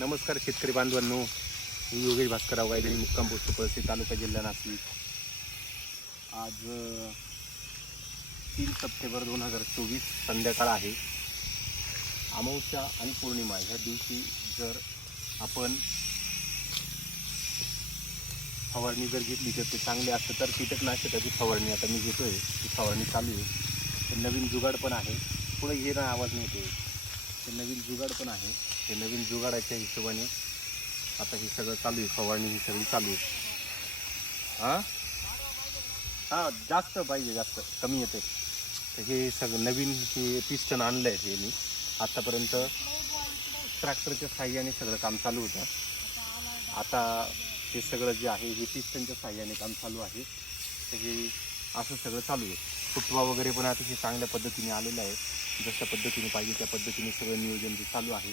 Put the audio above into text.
नमस्कार शेतकरी बांधवांनो, मी योगेश भास्करराव गायधनी, मुक्काम पोस्ट पळशी, तालुका जिल्हा नाशिक. आज 3 सप्टेंबर 2024 संध्याकाळ आहे. अमावस्या आणि पौर्णिमा ह्या दिवशी जर आपण फवारणी जर घेतली तर ते चांगले असतं. तर कीटकनाशकाची फवारणी आता मी घेतोय, ती फवारणी चालू आहे. ते नवीन जुगाड पण आहे. पुढे हे ना आवाज नाही येते. ते नवीन जुगाड पण आहे. ते नवीन जुगाडाच्या हिशोबाने आता हे सगळं चालू आहे. फवारणी ही सगळी चालू आहे. हां जास्त पाहिजे, जास्त कमी येते. तर हे सगळं नवीन हे पिस्टन आणलं आहे. हे मी आत्तापर्यंत ट्रॅक्टरच्या साहाय्याने सगळं काम चालू होतं. आता हे सगळं जे आहे हे पिस्टनच्या साहाय्याने काम चालू आहे. तर हे असं सगळं चालू आहे. फुटवा वगैरे पण अतिशय चांगल्या पद्धतीने आलेला आहे. जशा पद्धतीने पाहिजे त्या पद्धतीने सगळं नियोजन जे चालू आहे